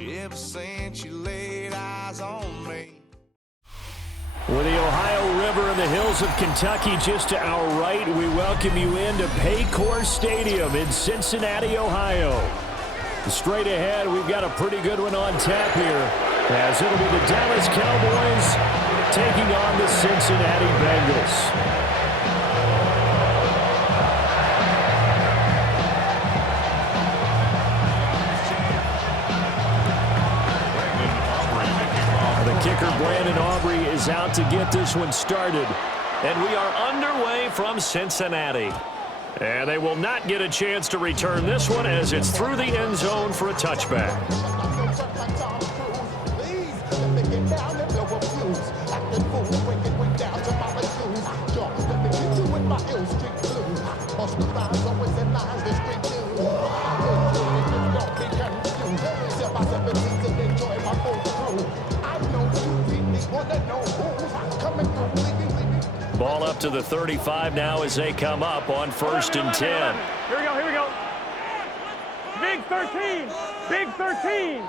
ever since you laid eyes on me. With the Ohio River and the hills of Kentucky just to our right, we welcome you into Paycor Stadium in Cincinnati, Ohio. Straight ahead, we've got a pretty good one on tap here, as it'll be the Dallas Cowboys taking on the Cincinnati Bengals. Kicker Brandon Aubrey is out to get this one started. And we are underway from Cincinnati. And they will not get a chance to return this one as it's through the end zone for a touchback. Ball up to the 35 now as they come up on 1st and 10. Here we go. Big 13. Big 13.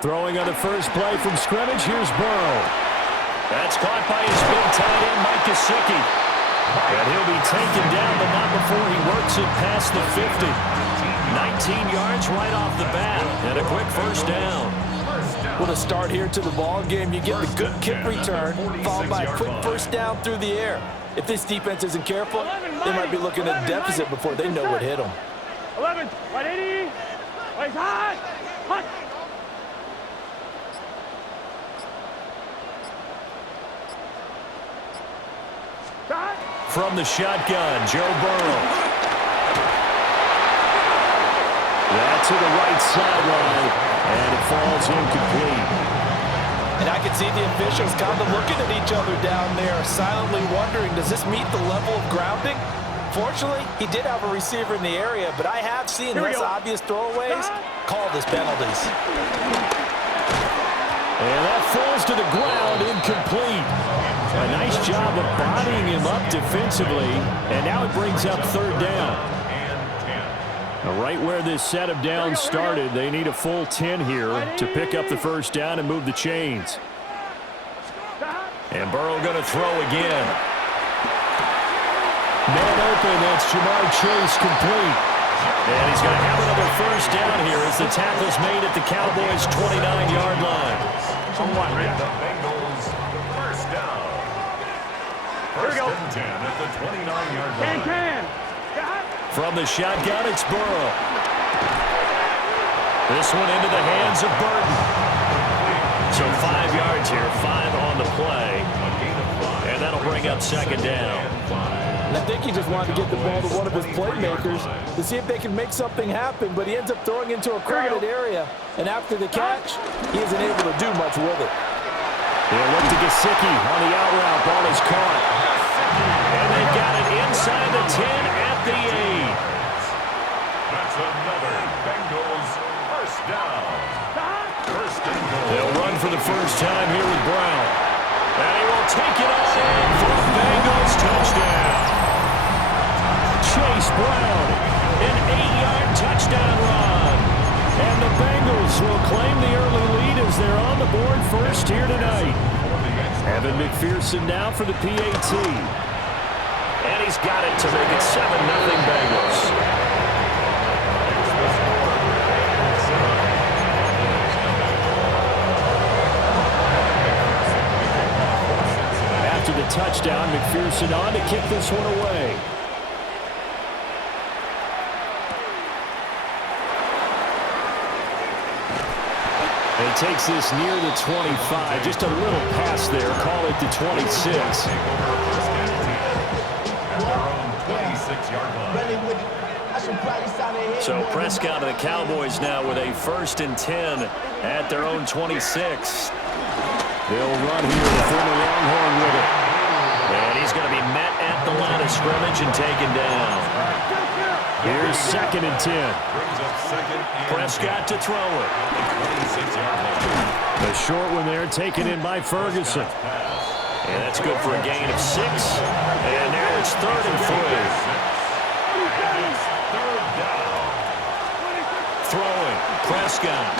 Throwing on the first play from scrimmage. Here's Burrow. That's caught by his big tight end, Mike Gesicki. And he'll be taken down, but not before he works it past the 50. 19 yards right off the bat, and a quick first down. With a start here to the ball game, you get the good kick return, followed by a quick first down through the air. If this defense isn't careful, they might be looking at a deficit before they know what hit them. 11, 180, place hot, hot. From the shotgun, Joe Burrow. That's to the right sideline, and it falls incomplete. And I can see the officials kind of looking at each other down there, silently wondering, does this meet the level of grounding? Fortunately, he did have a receiver in the area, but I have seen less obvious throwaways call this penalties. And that falls to the ground, incomplete. A nice job of bodying him up defensively, and now it brings up 3rd down. Right where this set of downs started, they need a full 10 here to pick up the first down and move the chains. And Burrow going to throw again. Man open, that's Jamar Chase complete. And he's going to have another first down here as the tackle's made at the Cowboys' 29-yard line. The Bengals first down. First and 10 at the 29-yard line. From the shotgun, it's Burrow. This one into the hands of Burton. So 5 yards here, 5 on the play. And that'll bring up 2nd down. And I think he just wanted to get the ball to one of his playmakers to see if they can make something happen, but he ends up throwing into a crowded area. And after the catch, he isn't able to do much with it. They'll look to Gesicki on the out route. Ball is caught. And they've got it inside the 10 at the 8. That's another Bengals first down. First and goal. They'll run for the first time here with Brown. And he will take it on in for a Bengals touchdown. Chase Brown, an 8-yard touchdown run. And the Bengals will claim the early lead as they're on the board first here tonight. Evan McPherson now for the PAT. And he's got it to make it 7-0 Bengals. After the touchdown, McPherson on to kick this one away. And takes this near the 25. Just a little pass there. Call it the 26. So Prescott and the Cowboys now with a 1st and 10 at their own 26. They'll run here, the former Longhorn with it. And he's going to be met at the line of scrimmage and taken down. Here's 2nd and 10. Prescott to throw it. The short one there taken in by Ferguson. And that's good for a gain of 6. And now it's 3rd and 3. Throwing, Prescott.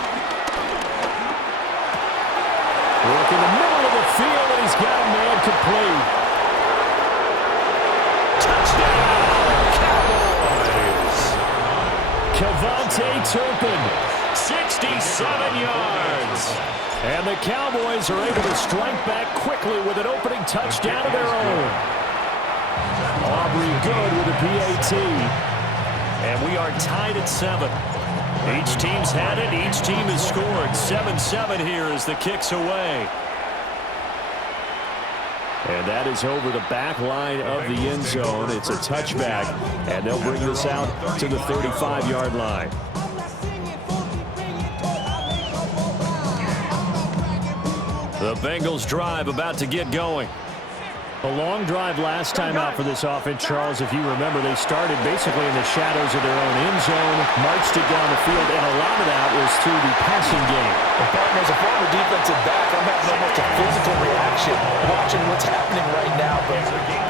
Look in the middle of the field, and he's got a man complete. Touchdown, Cowboys. Kevontae Turpin, 67 yards. And the Cowboys are able to strike back quickly with an opening touchdown of their own. Aubrey good with a PAT. And we are tied at 7. Each team's had it. Each team has scored. 7-7 here as the kick's away. And that is over the back line of the end zone. It's a touchback. And they'll bring this out to the 35-yard line. The Bengals drive about to get going. A long drive last time out for this offense, Charles. If you remember, they started basically in the shadows of their own end zone, marched it down the field, and a lot of that was through the passing game. Well, partner, as a former defensive back, I'm having almost a physical reaction watching what's happening right now. But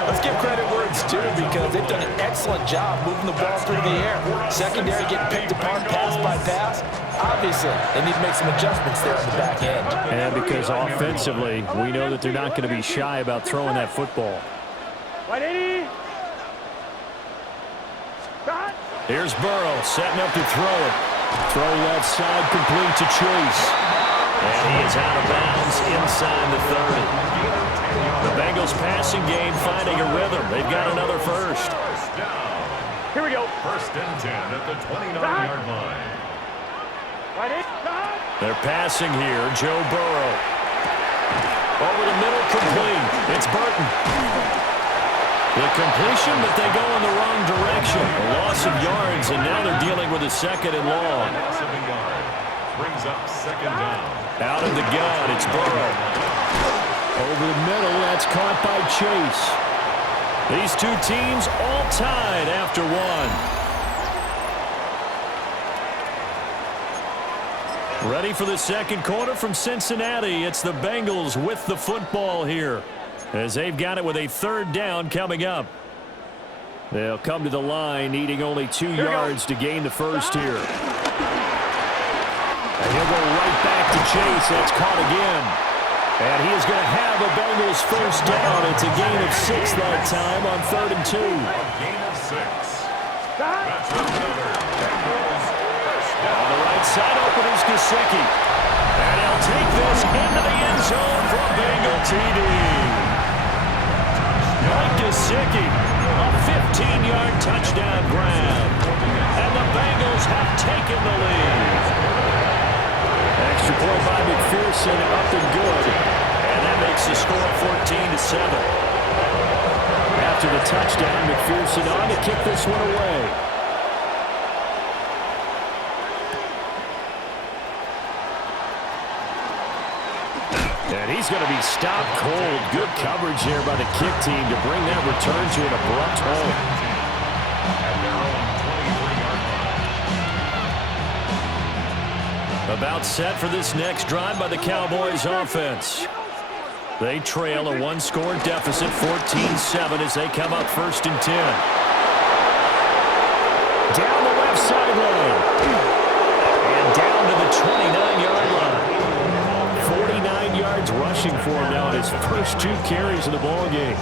let's give credit where it's due because they've done an excellent job moving the ball through the air. Secondary getting picked apart pass by pass. Obviously, they need to make some adjustments there on the back end. And because offensively, we know that they're not going to be shy about throwing that football. 180. Stop. Here's Burrow setting up to throw it. Throw left side complete to Chase. And he is out of bounds inside the 30. The Bengals passing game finding a rhythm. They've got another first. Here we go. First and 10 at the 29-yard line. They're passing here. Joe Burrow. Over the middle, complete. It's Burton. The completion, but they go in the wrong direction. A loss of yards, and now they're dealing with a second and long. Loss of a yard. Brings up second down. Out of the gun, it's Burrow. Over the middle, that's caught by Chase. These two teams all tied after one. Ready for the second quarter from Cincinnati. It's the Bengals with the football here as they've got it with a third down coming up. They'll come to the line needing only 2 yards to gain the first here. And he'll go right back to Chase. That's caught again. And he is going to have a Bengals first down. It's a gain of 6 that time on 3rd and 2. A gain of 6. That's another Bengals first down. On the right side open is Gesicki. And he'll take this into the end zone for a Bengal TD. Mike Gesicki, a 15-yard touchdown grab. And the Bengals have taken the lead. Extra point by McPherson, up and good. And that makes the score 14-7. After the touchdown, McPherson on to kick this one away. And he's going to be stopped cold. Good coverage there by the kick team to bring that return to an abrupt halt. At their own 23-yard line. About set for this next drive by the Cowboys offense. They trail a one-score deficit, 14-7, as they come up 1st and 10. Down the left sideline. And down to the 29-yard line. 49 yards rushing for him now in his first 2 carries of the ballgame.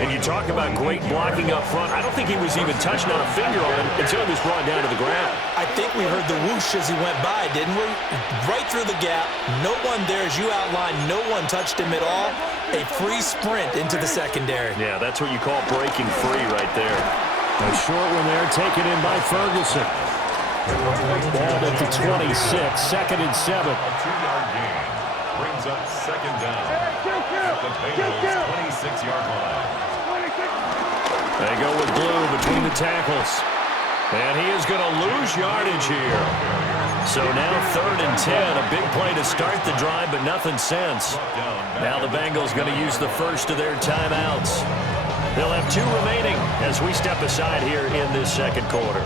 And you talk about great blocking up front. I don't think he was even touched, not a finger on him, until he was brought down to the ground. I think we heard the whoosh as he went by, didn't we? Right through the gap. No one there, as you outlined. No one touched him at all. A free sprint into the secondary. Yeah, that's what you call breaking free right there. A short one there, taken in by Ferguson. Ball at the 26, 2nd and 7. A 2-yard gain. Brings up second down. At the Bengals 26-yard line. They go with Blue between the tackles. And he is going to lose yardage here. So now 3rd and 10. A big play to start the drive, but nothing since. Now the Bengals going to use the first of their timeouts. They'll have 2 remaining as we step aside here in this second quarter.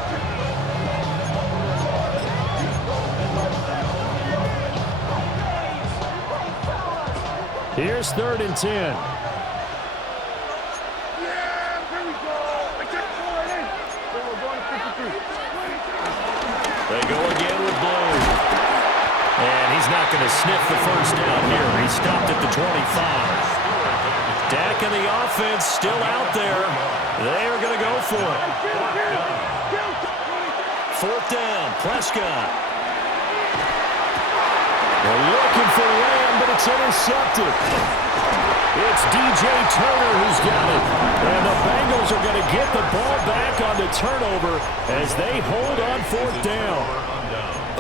Here's 3rd and 10. They go again with Blue. he's not going to sniff the first down here. He stopped at the 25. Dak and the offense still out there. They are going to go for it. Fourth down, Prescott. They're looking for Lamb, but it's intercepted. It's DJ Turner who's got it. And the Bengals are going to get the ball back on the turnover as they hold on fourth down.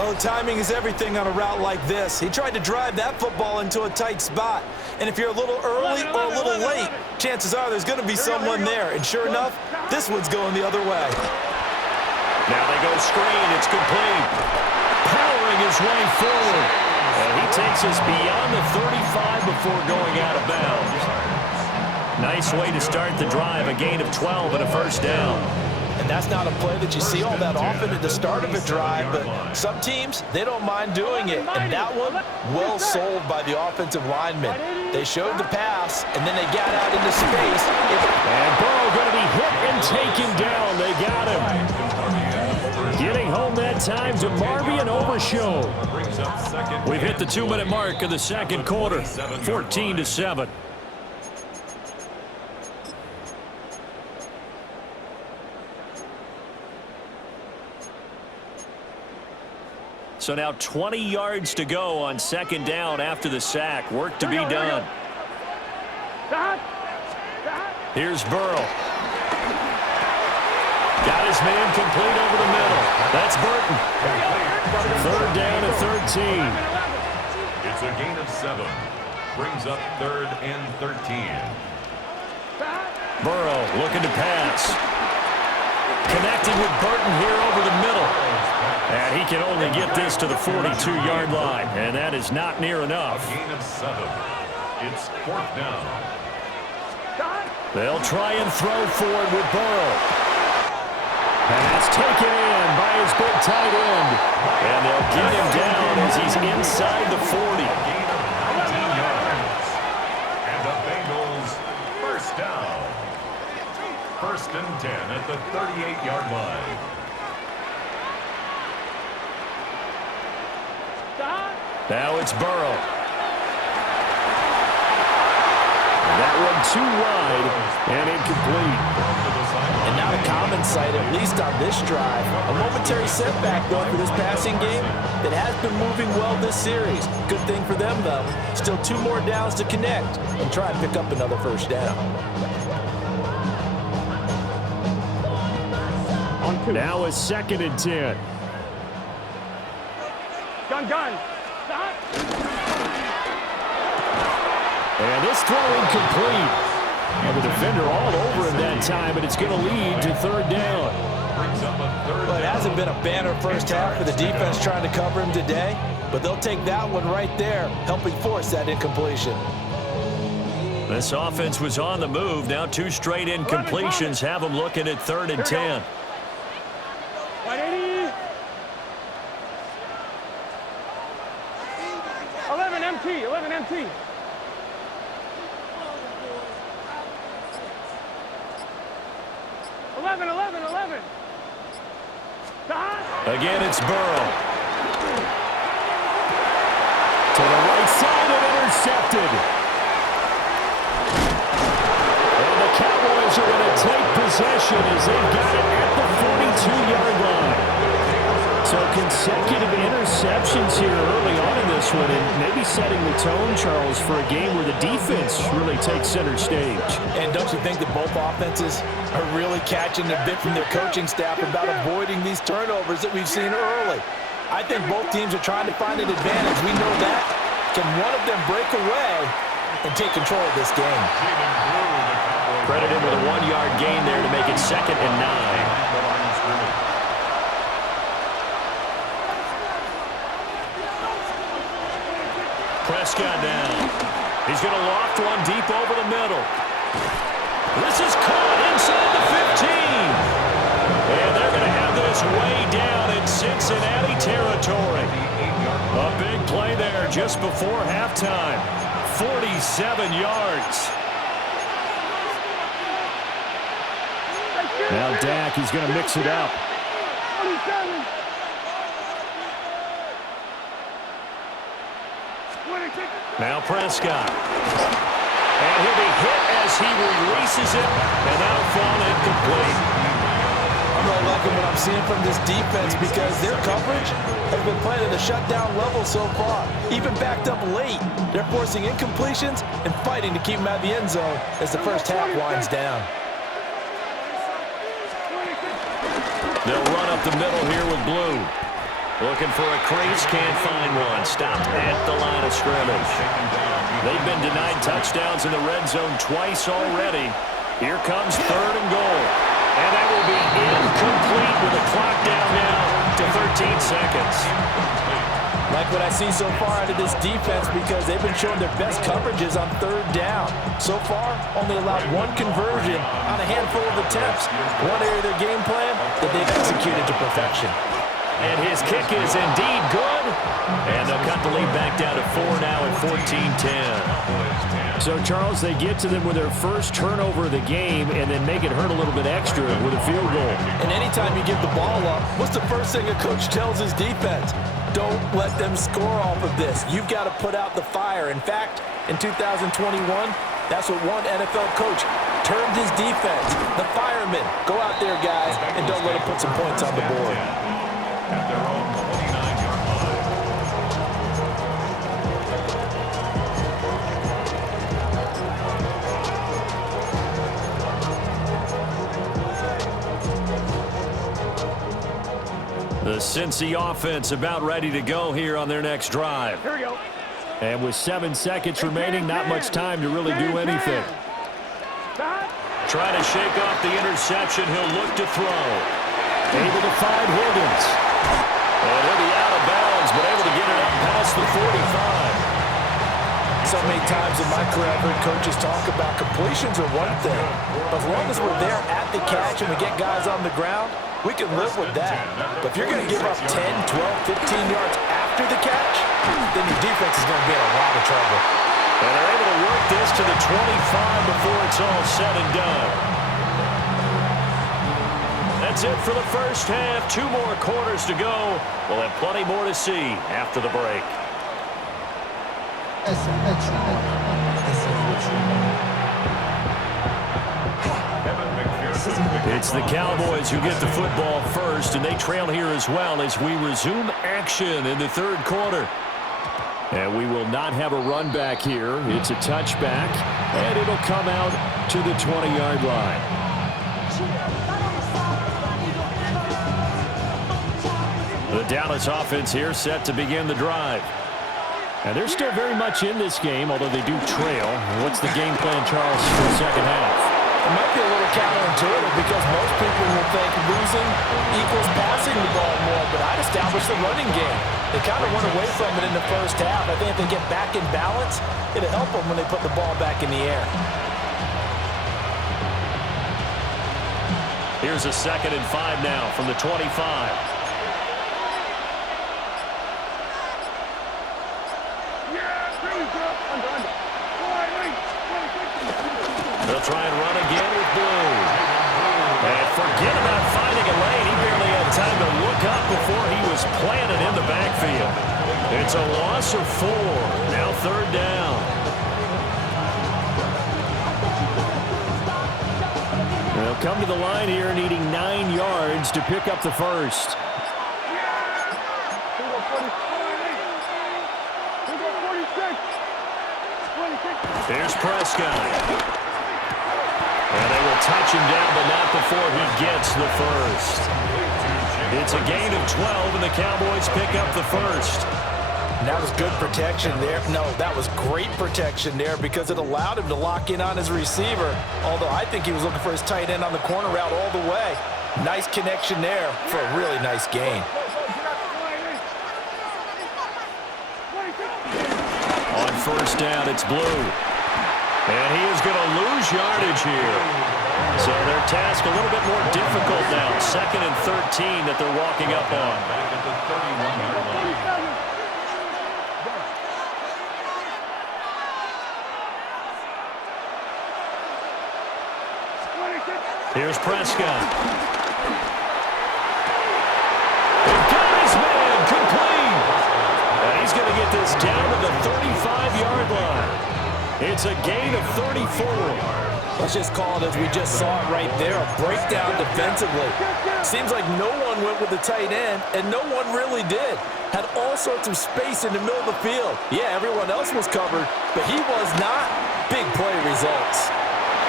Oh, timing is everything on a route like this. He tried to drive that football into a tight spot. And if you're a little early or a little late, chances are there's going to be someone there. And sure enough, this one's going the other way. Now they go screen. It's complete. Powering his way forward. And he takes us beyond the 35 before going out of bounds. Nice way to start the drive. A gain of 12 and a first down. And that's not a play that you see all that often at the start of a drive, but some teams, they don't mind doing it. And that one, well sold by the offensive lineman. They showed the pass, and then they got out into space. And Burrow going to be hit and taken down. They got him. Getting home that time to Marvin Overshow. We've hit the 2-minute mark of the second quarter, 14-7. So now 20 yards to go on second down after the sack. Work to be done. Here's Burrow. Got his man complete over the middle. That's Burton. Third down at 13. It's a gain of 7. Brings up third and 13. Burrow looking to pass. Connecting with Burton here over the middle. And he can only get this to the 42-yard line. And that is not near enough. A gain of 7. It's fourth down. They'll try and throw forward with Burrow. Pass taken in by his big tight end. And they'll get him down as he's inside the 40. A gain of 19 yards. And the Bengals first down. First and 10 at the 38-yard line. Now it's Burrow. That one too wide and incomplete. And not a common sight, at least on this drive. A momentary setback, though, for this passing game that has been moving well this series. Good thing for them, though. Still 2 more downs to connect and try and pick up another first down. Now a second and 10. Gun. And this throw incomplete. And the defender all over him that time, and it's going to lead to third down. Well, it hasn't been a banner first half for the defense trying to cover him today, but they'll take that one right there, helping force that incompletion. This offense was on the move. Now 2 straight incompletions have them looking at third and 10. 180. 11 MT. 11 MT. Again, it's Burrow. To the right side and intercepted. And the Cowboys are going to take possession as they've got it at the 42-yard line. So consecutive interceptions here early on in this one, and maybe setting the tone, Charles, for a game where the defense really takes center stage. And don't you think that both offenses are really catching a bit from their coaching staff about avoiding these turnovers that we've seen early? I think both teams are trying to find an advantage. We know that. Can one of them break away and take control of this game? Credit him with a 1-yard gain there to make it 2nd and 9. Prescott down. He's going to loft one deep over the middle. This is caught inside the 15. And they're going to have this way down in Cincinnati territory. A big play there just before halftime. 47 yards. Now Dak, he's going to mix it up. 27. Now Prescott. And he'll be hit as he releases it, and that'll fall incomplete. I'm really liking what I'm seeing from this defense because their coverage has been playing at a shutdown level so far. Even backed up late, they're forcing incompletions and fighting to keep them out of the end zone as the first half winds down. They'll run up the middle here with Blue. Looking for a crease, can't find one. Stopped at the line of scrimmage. They've been denied touchdowns in the red zone twice already. Here comes 3rd and goal. And that will be incomplete with the clock down now to 13 seconds. Like what I see so far out of this defense because they've been showing their best coverages on 3rd down. So far, only allowed one conversion on a handful of attempts. One area of their game plan that they've executed to perfection. And his kick is indeed good. And they'll cut the lead back down to 4 now at 14-10. So, Charles, they get to them with their first turnover of the game and then make it hurt a little bit extra with a field goal. And anytime you give the ball up, what's the first thing a coach tells his defense? Don't let them score off of this. You've got to put out the fire. In fact, in 2021, that's what one NFL coach termed his defense. The firemen. Go out there, guys, and don't let them put some points on the board. At their own 29-yard line. The Cincy offense about ready to go here on their next drive. Here we go. And with 7 seconds remaining, not much time to really do anything. Trying to shake off the interception. He'll look to throw. Able to find Higgins. And he'll be out of bounds, but able to get it up past the 45. So many times in my career, I've heard coaches talk about completions are one thing. But as long as we're there at the catch and we get guys on the ground, we can live with that. But if you're going to give up 10, 12, 15 yards after the catch, then your defense is going to be in a lot of trouble. And they're able to work this to the 25 before it's all said and done. That's it for the first half. 2 more quarters to go. We'll have plenty more to see after the break. It's the Cowboys who get the football first, and they trail here as well as we resume action in the 3rd quarter. And we will not have a run back here. It's a touchback, and it'll come out to the 20-yard line. The Dallas offense here set to begin the drive. And they're still very much in this game, although they do trail. What's the game plan, Charles, for the second half? It might be a little counterintuitive because most people will think losing equals passing the ball more, but I'd establish the running game. They kind of went away from it in the first half. I think if they get back in balance, it'll help them when they put the ball back in the air. Here's a 2nd and 5 now from the 25. They'll try and run again with Blue. And forget about finding a lane. He barely had time to look up before he was planted in the backfield. It's a loss of 4. Now 3rd down. They'll come to the line here needing 9 yards to pick up the first. Here's Prescott. And they will touch him down, but not before he gets the first. It's a gain of 12, and the Cowboys pick up the first. And that was good protection there. No, that was great protection there because it allowed him to lock in on his receiver, although I think he was looking for his tight end on the corner route all the way. Nice connection there for a really nice gain. On 1st down, it's Blue. And he is going to lose yardage here. So their task a little bit more difficult now. 2nd and 13 that they're walking up on. Back at the 31-yard line. Here's Prescott. And got his man complete. And he's going to get this down to the 35-yard line. It's a gain of 34. Let's just call it as we just saw it right there, a breakdown defensively. Seems like no one went with the tight end, and no one really did. Had all sorts of space in the middle of the field. Yeah, everyone else was covered, but he was not. Big play results.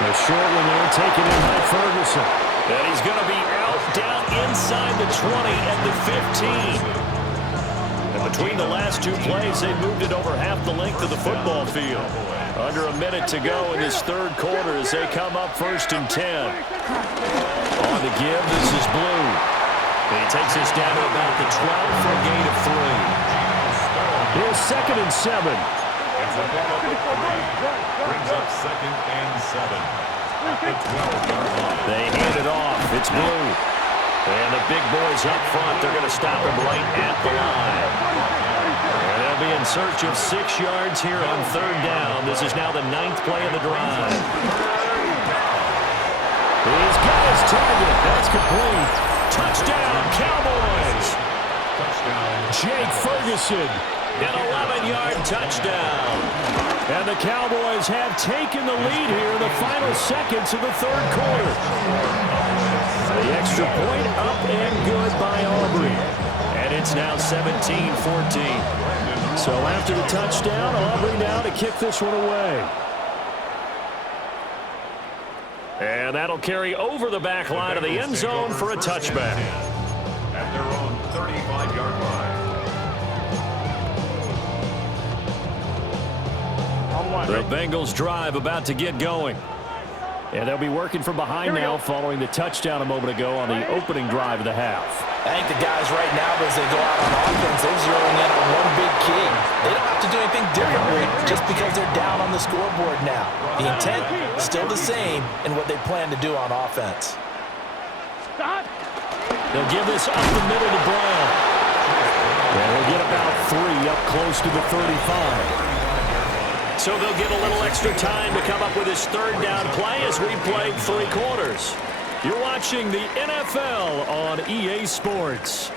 A short one there taken in by Ferguson. And he's going to be out down inside the 20 at the 15. And between the last two plays, they moved it over half the length of the football field. Under a minute to go in this third quarter as they come up 1st and 10. On the give, this is Blue. And he takes us down to about the 12 for a gain of 3. Here's 2nd and 7. It's a pickup of 3. Brings up 2nd and 7. At the 12-yard line. They hand it off. It's Blue. And the big boys up front, they're going to stop him right at the line. And they'll be in search of 6 yards here on 3rd down. This is now the 9th play of the drive. He's got his target. That's complete. Touchdown, Cowboys! Touchdown. Jake Ferguson. An 11-yard touchdown. And the Cowboys have taken the lead here in the final seconds of the third quarter. The extra point up and good by Aubrey. And it's now 17-14. So after the touchdown, Aubrey now to kick this one away. And that'll carry over the back line of the end zone for a touchback. At their own 35-yard line. The Bengals drive about to get going. And they'll be working from behind now following the touchdown a moment ago on the opening drive of the half. I think the guys right now, as they go out on offense, they're zeroing in on one big key. They don't have to do anything differently just because they're down on the scoreboard now. The intent is still the same in what they plan to do on offense. They'll give this up the middle to Brown. And he'll get about 3 up close to the 35. So they'll get a little extra time to come up with his 3rd down play as we played 3 quarters. You're watching the NFL on EA Sports.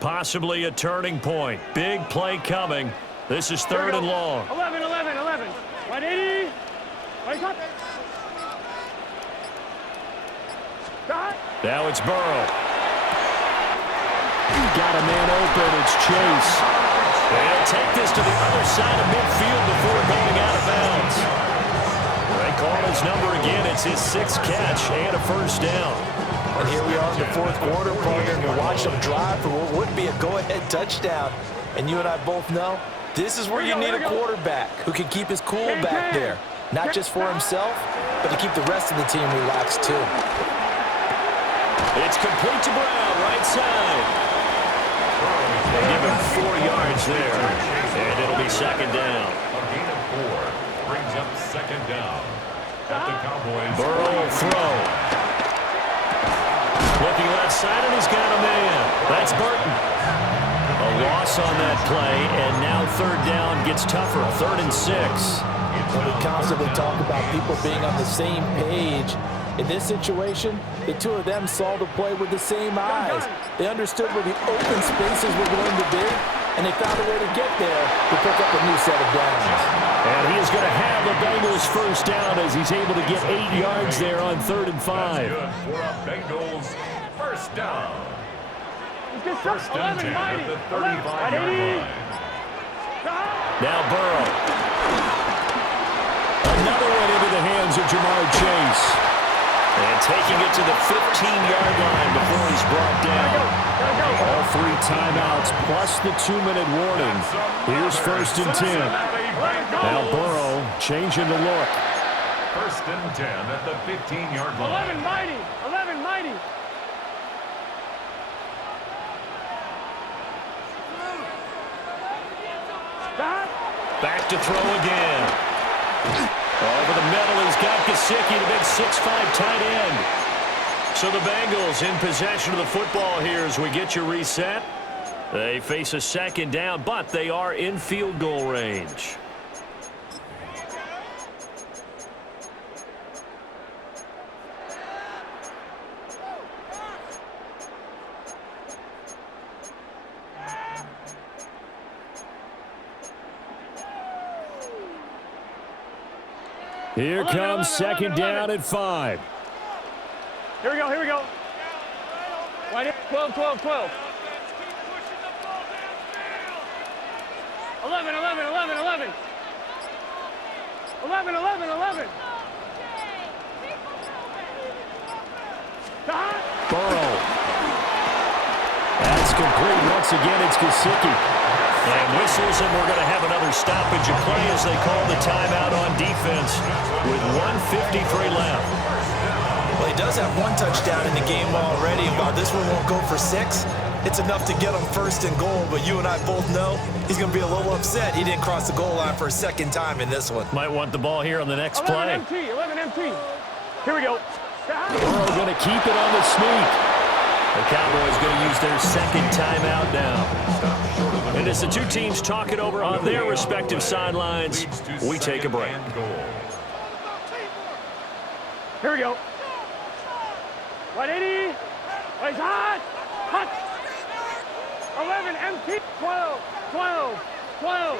Possibly a turning point. Big play coming. This is 3rd and long. 11. 180. Wake up. Now it's Burrow. Got a man open. It's Chase. They'll take this to the other side of midfield before going out of bounds. They call his number again. It's his 6th catch and a 1st down. And here we are in the 4th quarter, partner, and we watch them drive for what would be a go-ahead touchdown. And you and I both know this is where you need a quarterback who can keep his cool back there. Not just for himself, but to keep the rest of the team relaxed too. It's complete to Brown, right side. They'll give him 4 yards there, and it'll be 2nd down. A gain of 4 brings up 2nd down. At the Cowboys. Burrow will throw. Looking left side, and he's got a man. That's Burton. A loss on that play, and now 3rd down gets tougher. 3rd and 6. And we constantly talk about people being on the same page. In this situation, the two of them saw the play with the same eyes. They understood where the open spaces were going to be, and they found a way to get there to pick up a new set of downs. And he is going to have the Bengals 1st down as he's able to get 8 yards there on 3rd and 5. That's good for a Bengals 1st down. 1st and 10 at the 35-yard line. Now Burrow. Another one into the hands of Jamar Chase. And taking it to the 15-yard line before he's brought down. All 3 timeouts plus the 2-minute warning. Here's 1st and 10. Now Burrow changing the look. 1st and 10 at the 15-yard line. 11 mighty. Back to throw again. Over the middle, he's got Gesicki, the big 6'5" tight end. So the Bengals in possession of the football here as we get you reset. They face a second down, but they are in field goal range. Here comes second down at 5. Here we go, here we go. Right in, 12, 12, 12. 11, 11, 11, 11. 11, 11, 11. Burrow. That's complete. Once again, it's Gesicki. And whistles, and we're going to have another stoppage of play as they call the timeout on defense with 1:53 left. Well, he does have one touchdown in the game already, and while this one won't go for 6, it's enough to get him first and goal, but you and I both know he's going to be a little upset he didn't cross the goal line for a second time in this one. Might want the ball here on the next 11 play. MT, 11 MT. Here we go. Burrow going to keep it on the sneak. The Cowboys going to use their second timeout now. And as the two teams talk it over on their respective sidelines, we take a break. Here we go. 180. It's hot. Hot. 11 MT. 12, 12, 12.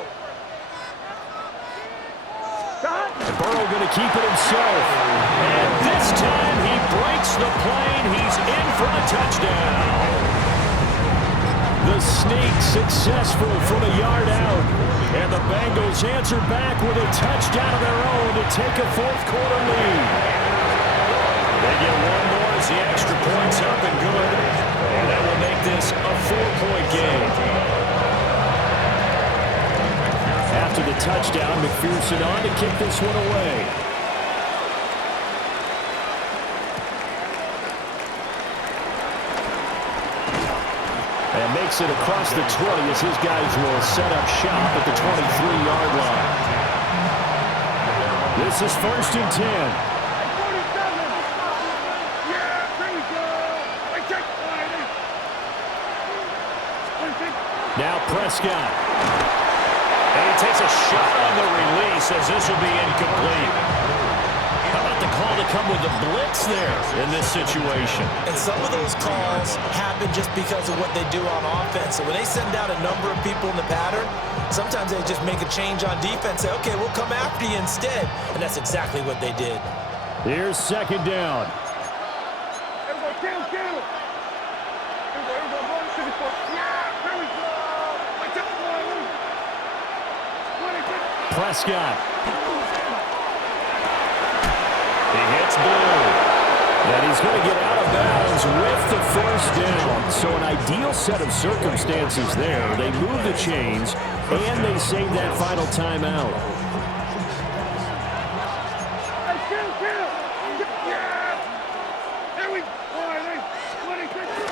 And Burrow going to keep it himself. And this time he breaks the plane. He's in for a touchdown. The sneak successful from a yard out. And the Bengals answer back with a touchdown of their own to take a fourth-quarter lead. They get one more as the extra point's up and good. And that will make this a 4-point game. After the touchdown, McPherson on to kick this one away. And makes it across the 20 as his guys will set up shop at the 23-yard line. This is 1st and 10. Now Prescott. And he takes a shot on the release as this will be incomplete. How about the call to come with the blitz there in this situation? And some of those calls happen just because of what they do on offense. So when they send out a number of people in the pattern, sometimes they just make a change on defense, say, okay, we'll come after you instead. And that's exactly what they did. Here's second down. Prescott. He hits blue. And he's going to get out of bounds with the first down. So an ideal set of circumstances there. They move the chains, and they save that final timeout.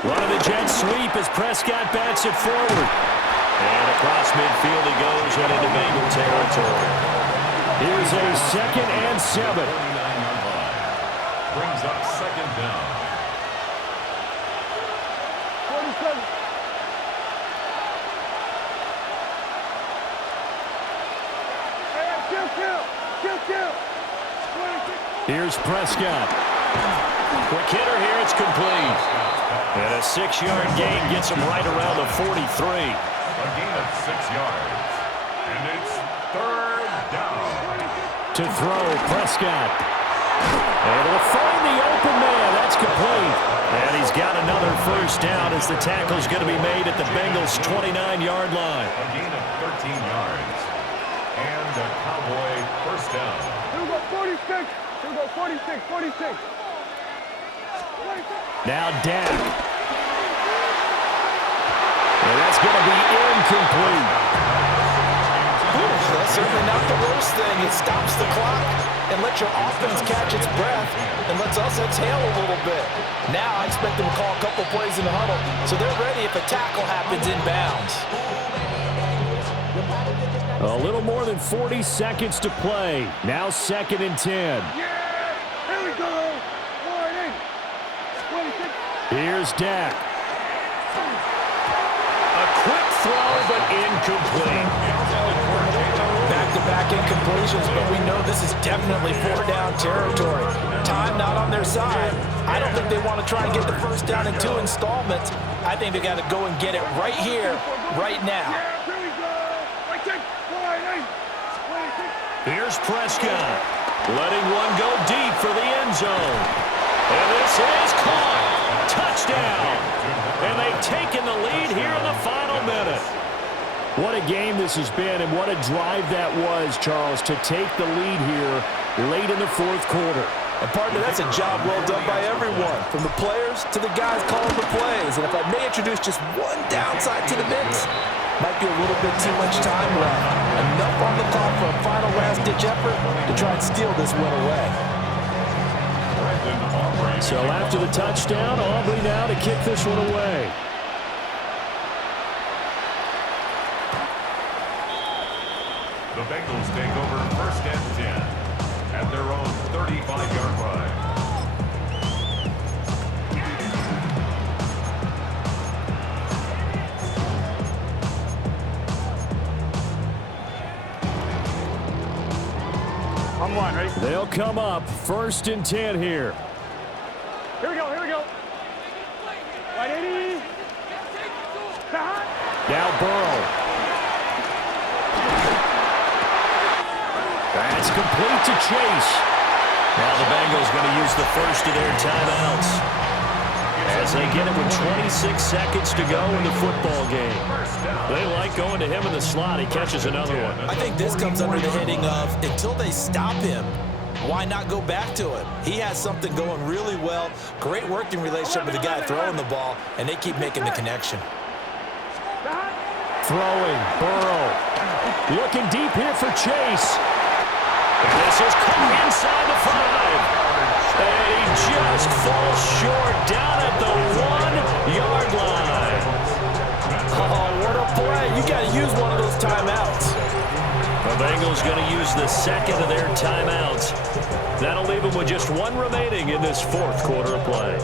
Running the jet sweep as Prescott backs it forward. And across midfield he goes and into Bengal territory. Here's a 2nd and 7. Brings up second down. 47. Kill. Here's Prescott. Quick hitter here, it's complete. And a 6-yard gain gets him right around the 43. A gain of 6 yards. And it's third down. To throw, Prescott. And it'll find the open man. That's complete. And he's got another first down as the tackle's going to be made at the Bengals' 29-yard line. A gain of 13 yards. And a Cowboy first down. Here we go, 46. Here we go, 46, 46. Now Dak. And that's going to be incomplete. That's certainly not the worst thing. It stops the clock and lets your offense catch its breath and lets us exhale a little bit. Now I expect them to call a couple plays in the huddle so they're ready if a tackle happens inbounds. A little more than 40 seconds to play. Now 2nd and 10. Here we go. Warning. 26. Here's Dak. A quick throw, but incomplete. Back-to-back incompletions, but we know this is definitely four-down territory. Time not on their side. I don't think they want to try and get the first down in 2 installments. I think they got to go and get it right here, right now. Here's Prescott, letting one go deep for the end zone. And this is caught. Touchdown. And they've taken the lead here in the final minute. What a game this has been, and what a drive that was, Charles, to take the lead here late in the fourth quarter. And partner, that's a job well done by everyone, from the players to the guys calling the plays. And if I may introduce just one downside to the mix, might be a little bit too much time left. Enough on the clock for a final last-ditch effort to try and steal this win away. So after the touchdown, Aubrey now to kick this one away. The Bengals take over 1st and 10 at their own 35-yard line. On one, ready? They'll come up 1st and 10 here. Here we go, here we go. 180. Now Burrow. That's complete to Chase. Now the Bengals going to use the first of their timeouts as they get it with 26 seconds to go in the football game. They like going to him in the slot. He catches another one. I think this comes under the heading of, until they stop him, why not go back to it? He has something going really well. Great working relationship with the guy throwing the ball, and they keep making the connection. Throwing, Burrow. Looking deep here for Chase. This is caught inside the 5. And he just falls short down at the 1-yard line. Oh, what a play. You got to use one of those timeouts. The Bengals going to use the second of their timeouts. That'll leave them with just one remaining in this fourth quarter of play.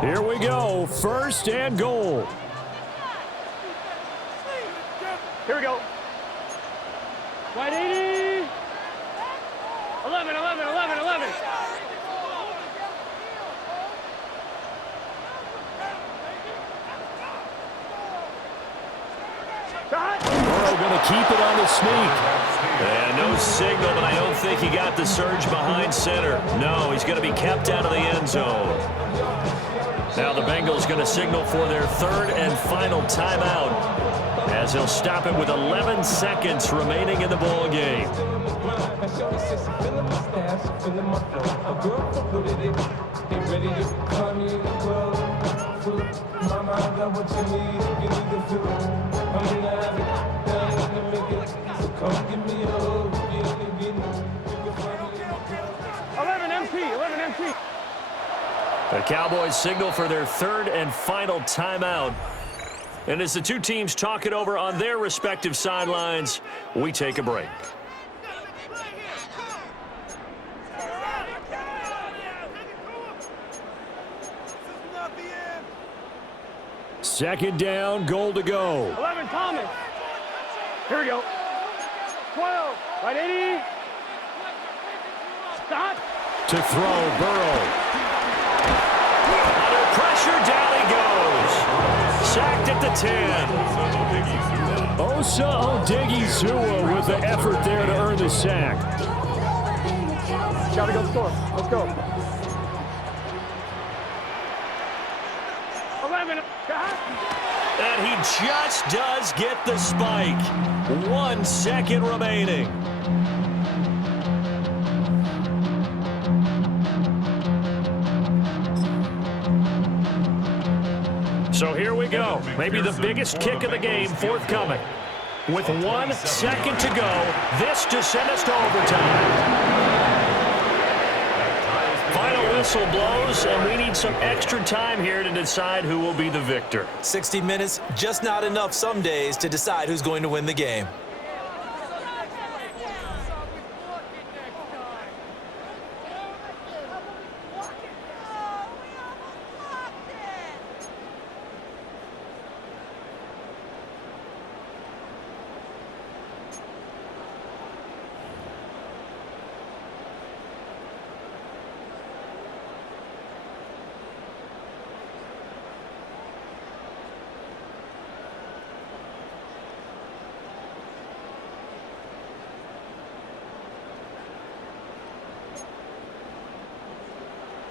Here we go, 1st and goal. Here we go. 180. 11, 11, 11, 11. Burrow going to keep it on the sneak. And no signal, but I don't think he got the surge behind center. No, he's going to be kept out of the end zone. Now the Bengals going to signal for their 3rd and final timeout as he'll stop it with 11 seconds remaining in the ball game. The Cowboys signal for their 3rd and final timeout. And as the two teams talk it over on their respective sidelines, we take a break. Second down, goal to go. 11, Thomas. Here we go. 12, 180. Stop. To throw, Burrow. Under pressure, down he goes. Sacked at the 10. Osa Odigizua with the effort there to earn the sack. Gotta go score. Let's go. 11. And he just does get the spike. 1 second remaining. So here we go. Maybe the biggest kick of the game forthcoming. With 1 second to go, this to send us to overtime. Final whistle blows, and we need some extra time here to decide who will be the victor. 60 minutes, just not enough some days to decide who's going to win the game.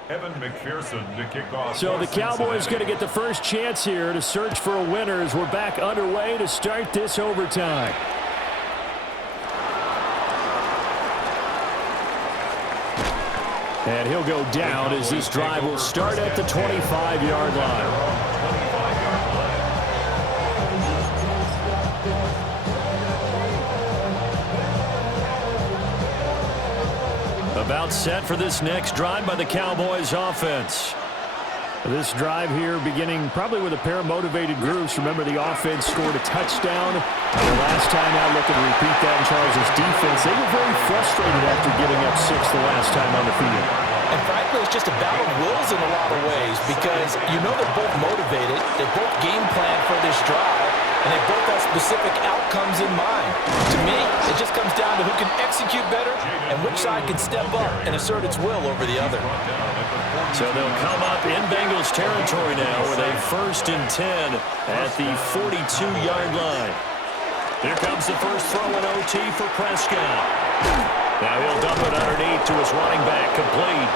Evan McPherson to kick off. So the Cowboys going to get the first chance here to search for a winner as we're back underway to start this overtime. And he'll go down as this drive will start at the 25-yard line. About set for this next drive by the Cowboys offense. This drive here beginning probably with a pair of motivated groups. Remember, the offense scored a touchdown. The last time out, looking to repeat that in Charles' defense. They were very frustrated after giving up 6 the last time on the field. And frankly, it's just a battle of wills in a lot of ways because you know they're both motivated. They both game plan for this drive, and they both have specific outcomes in mind. To me, it just comes down to who can execute better and which side can step up and assert its will over the other. So they'll come up in Bengals territory now with a 1st and 10 at the 42-yard line. Here comes the first throw in OT for Prescott. Now he'll dump it underneath to his running back, complete.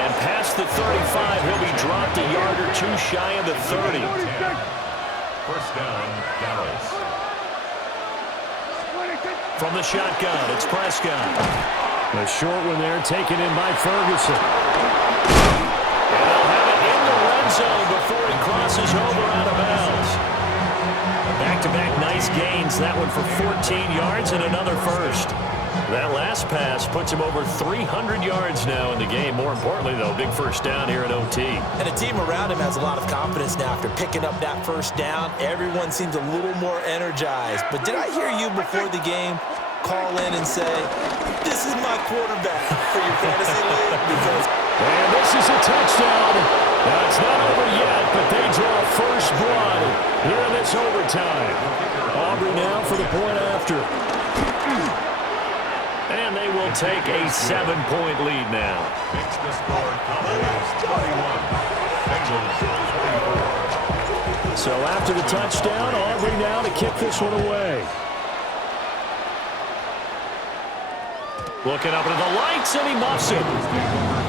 And past the 35, he'll be dropped a yard or two shy of the 30. First down, Dallas. From the shotgun, it's Prescott. A short one there taken in by Ferguson. And they'll have it in the red zone before he crosses over out of bounds. Back-to-back nice gains. That one for 14 yards and another first. That last pass puts him over 300 yards now in the game. More importantly, though, big first down here at OT. And the team around him has a lot of confidence now after picking up that first down. Everyone seems a little more energized. But did I hear you before the game call in and say, this is my quarterback for your fantasy league? Because and this is a touchdown. Now, it's not over yet, but they draw first blood here in this overtime. Aubrey now for the point after. And they will take a 7-point lead now. Makes the score Cowboys 31. Bengals 24. So after the touchdown, Aubrey now to kick this one away. Looking up into the lights, and he muffs it.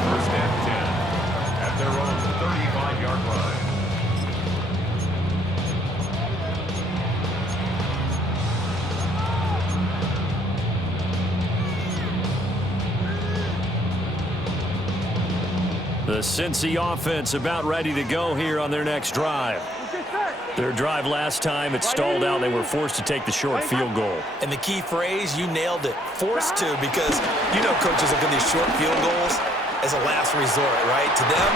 First and 10 at their own 35-yard line. The Cincy offense about ready to go here on their next drive. Their drive last time, it stalled out. They were forced to take the short field goal. And the key phrase, you nailed it, forced to, because you know coaches look at these short field goals as a last resort, right? To them,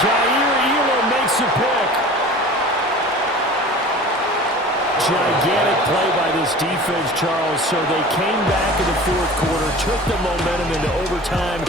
Jair Elam makes a pick. Gigantic play by this defense, Charles. So they came back in the fourth quarter, took the momentum into overtime,